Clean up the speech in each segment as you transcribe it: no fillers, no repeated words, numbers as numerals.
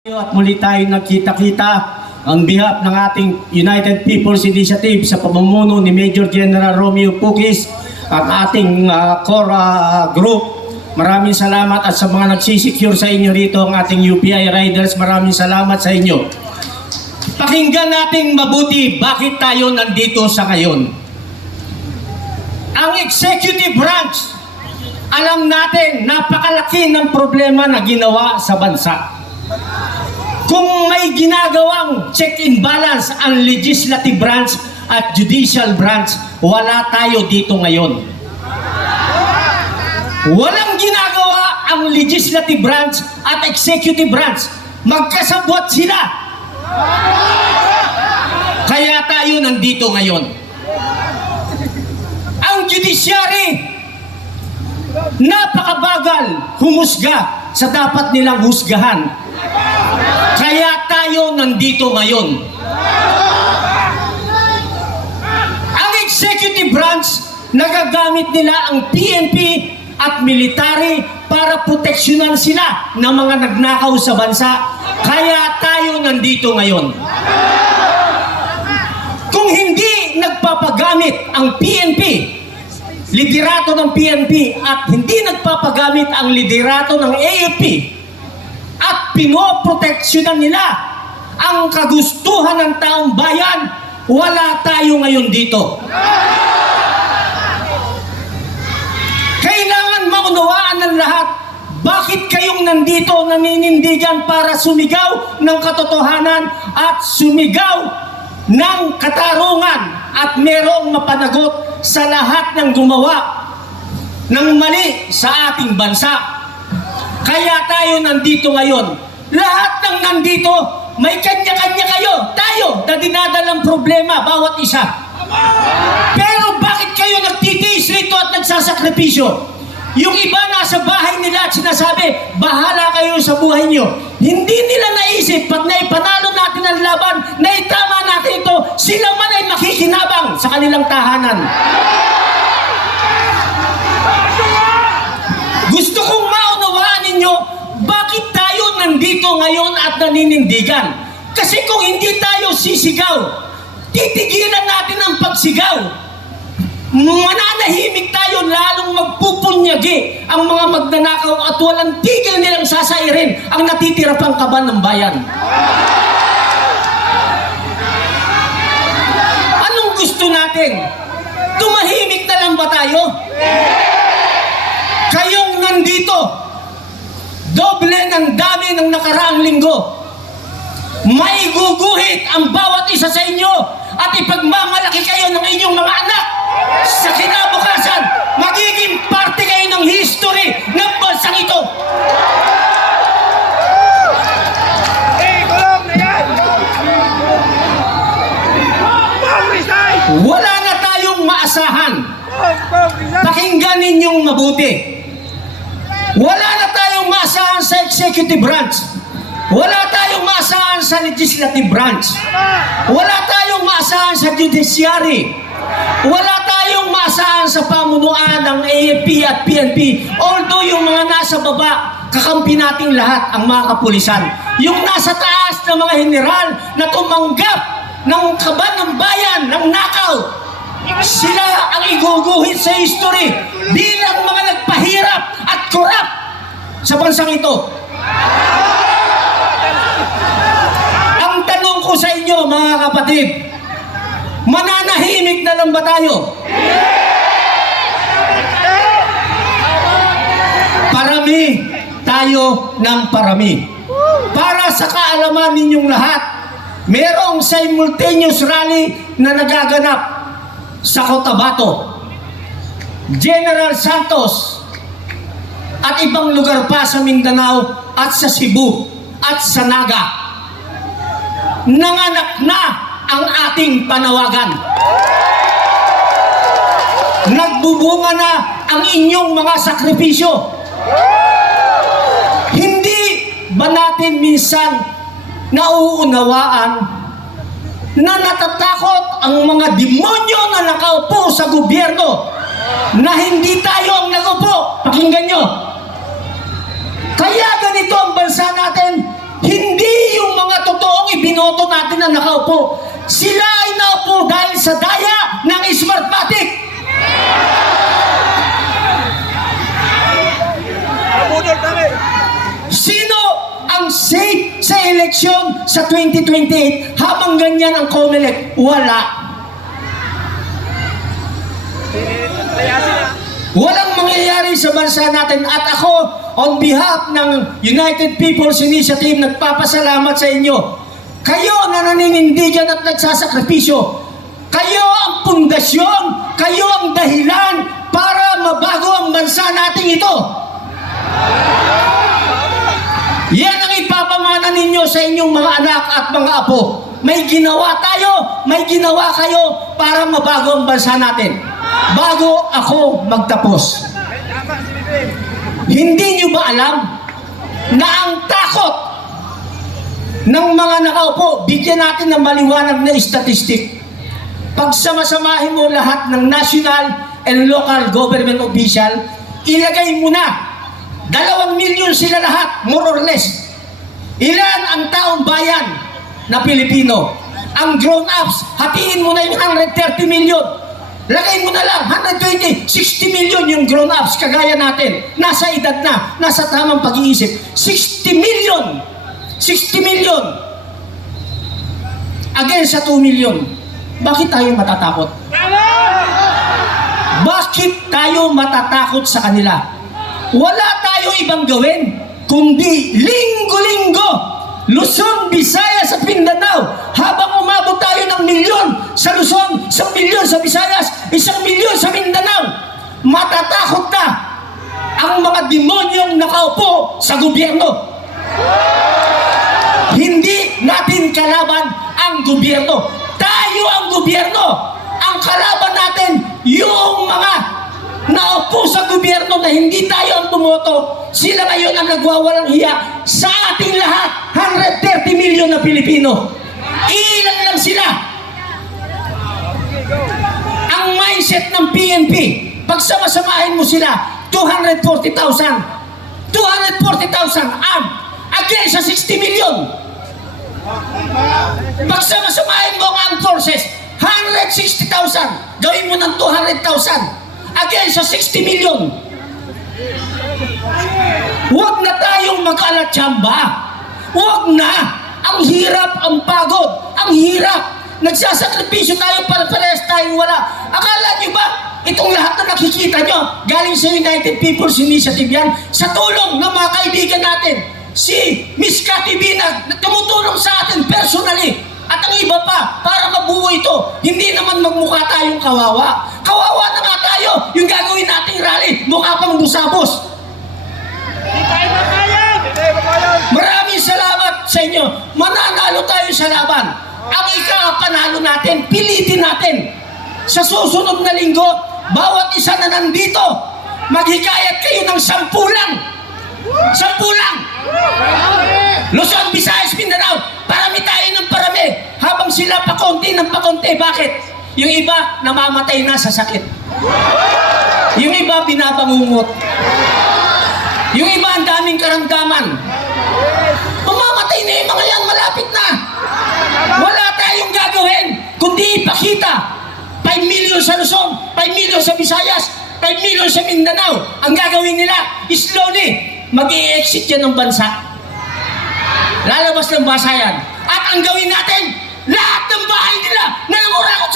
At muli tayo nagkita-kita ang behalf ng ating United People's Initiative sa pamumuno ni Major General Romeo Pukis at ating core group. Maraming salamat at sa mga nagsisecure sa inyo rito, ang ating UPI Riders, maraming salamat sa inyo. Pakinggan natin mabuti bakit tayo nandito sa ngayon. Ang executive branch, alam natin napakalaki ng problema na ginawa sa bansa. Kung may ginagawang check and balance ang legislative branch at judicial branch, wala tayo dito ngayon. Walang ginagawa ang legislative branch at executive branch. Magkasabwat sila. Kaya tayo nandito ngayon. Ang judiciary, napakabagal humusga sa dapat nilang husgahan. Kaya tayo nandito ngayon. Ang executive branch, nagagamit nila ang PNP at military para proteksyonan sila ng mga nagnakaw sa bansa. Kaya tayo nandito ngayon. Kung hindi nagpapagamit ang PNP, liderato ng PNP, at hindi nagpapagamit ang liderato ng AFP, at pinoproteksyonan nila ang kagustuhan ng taong bayan, wala tayo ngayon dito. Kailangan maunawaan ng lahat bakit kayong nandito naninindigan para sumigaw ng katotohanan at sumigaw ng katarungan at merong mapanagot sa lahat ng gumawa ng mali sa ating bansa. Kaya tayo nandito ngayon. Lahat ng nandito, may kanya-kanya tayo na dinadalang problema, bawat isa. Pero bakit kayo nagtitiis rito at nagsasakripisyo? Yung iba nasa bahay nila at sinasabi, bahala kayo sa buhay nyo. Hindi nila naisip, pag naipanalo natin ang laban, naitama natin ito, sila man ay makikinabang sa kanilang tahanan. Gusto kong maunawaan ninyo bakit tayo nandito ngayon at naninindigan. Kasi kung hindi tayo sisigaw, titigilan natin ang pagsigaw. Mananahimik tayo, lalong magpupunyagi ang mga magnanakaw at walang tigil nilang sasairin ang natitira pang kaban ng bayan. Anong gusto natin? Tumahimik na lang ba tayo? Kayong nandito, doble ng dami ng nakaraang linggo. May guguhit ang bawat isa sa inyo at ipagmamalaki kayo ng inyong mga anak. Sa kinabukasan, magiging parte kayo ng history ng bansang ito. Wala na tayong maasahan. Pakinggan ninyong mabuti. Wala na tayong maasahan sa executive branch. Wala tayong maasahan sa legislative branch. Wala tayong maasahan sa judiciary. Wala tayong maasahan sa pamunuan ng AFP at PNP. Although yung mga nasa baba, kakampi nating lahat ang mga kapulisan. Yung nasa taas ng mga general na tumanggap ng kaban ng bayan, ng nakaw, sila ang iguguhit sa history bilang mga nagpahirap at korap sa bansang ito. Ang tanong ko sa inyo, mga kapatid, mananahimik na lang ba tayo? Parami tayo ng parami. Para sa kaalaman ninyong lahat, merong simultaneous rally na nagaganap sa Cotabato, General Santos, at ibang lugar pa sa Mindanao at sa Cebu at sa Naga. Nanganak na ang ating panawagan. Nagbubunga na ang inyong mga sakripisyo. Hindi ba natin minsan nauunawaan na natatakot ang mga demonyo na nakaupo sa gobyerno na hindi tayo ang nagupo? Pakinggan nyo. Kaya ganito ang bansa natin, hindi binoto natin na nakaupo. Sila ay naupo dahil sa daya ng Smartmatic. Sino ang safe sa eleksyon sa 2028 habang ganyan ang COMELEC? Wala. Walang mangyayari sa bansa natin at ako on behalf ng United People's Initiative nagpapasalamat sa inyo. Kayo na naninindigan at nagsasakripisyo. Kayo ang pundasyon, kayo ang dahilan para mabago ang bansa natin ito. Yan ang ipapamana ninyo sa inyong mga anak at mga apo. May ginawa tayo, may ginawa kayo para mabago ang bansa natin. Bago ako magtapos. Hindi nyo ba alam na ang takot ng mga nakaupo, bigyan natin ng maliwanag na statistic. Pag samasamahin mo lahat ng national and local government official, ilagay mo na 2 milyon sila lahat, more or less. Ilan ang taong bayan na Pilipino? Ang grown-ups, hatiin mo na yung 130 milyon. Lagay mo na lang, 120, 60 million yung grown-ups, kagaya natin. Nasa edad na, nasa tamang pag-iisip. 60 million! 60 million! Against sa 2 million. Bakit tayo matatakot? Bakit tayo matatakot sa kanila? Wala tayo ibang gawin, kundi linggo-linggo. Luzon, Visayas at Mindanao. Habang umabot tayo ng milyon sa Luzon, 1 milyon sa Visayas, 1 milyon sa Mindanao, matatakot na ang mga demonyong nakaupo sa gobyerno. Hindi natin kalaban ang gobyerno. Tayo ang gobyerno. Ang kalaban natin, yung mga naupo sa gobyerno na hindi tayo ang bumoto, sila ngayon ang nagwawalang hiya sa ating lahat, 130 milyon na Pilipino. Ilan lang sila. Ang mindset ng PNP, pagsamasamahin mo sila, 240,000. 240,000 armed against sa 60 milyon. Pagsamasamahin mo ang armed forces, 160,000. Gawin mo ng 200,000. Again sa 60 million. Huwag na tayong mag-alatsamba. Huwag na. Ang hirap, ang pagod, ang hirap. Nagsasakripisyo tayo para parehas tayong wala. Akala nyo ba, itong lahat na nakikita nyo, galing sa United People's Initiative yan, sa tulong ng mga kaibigan natin, si Miss Cathy Binag, na tumutulong sa atin personally, at ang iba pa, para mabuo ito, hindi naman magmukha tayong kawawa. Kawawa na nga tayo, yung gagawin nating rally, mukha pang busabos. Maraming salamat sa inyo. Mananalo tayo sa laban. Ang ikapanalo natin, pilitin natin. Sa susunod na linggo, bawat isa na nandito, maghikayat kayo ng 10 lang. 10 lang. Luzon, Visayas, Mindanao, parami tayo ng parami. Habang sila pakonti ng pakonti. Bakit? Yung iba, namamatay na sa sakit. Yung iba, binabangungot. Yung iba, ang daming karamdaman. Mamamatay na yung mga yan, malapit na. Wala tayong gagawin, kundi ipakita. 5 million sa Luzon, 5 million sa Visayas, 5 million sa Mindanao. Ang gagawin nila, slowly, mag-i-exit yan ng bansa. Lalabas ng basayan. At ang gawin natin, lahat ng bahay nila na nangurakot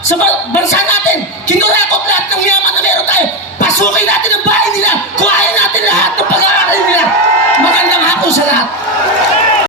sa bansa natin, kinurakot lahat ng yaman na meron tayo, pasukin natin ang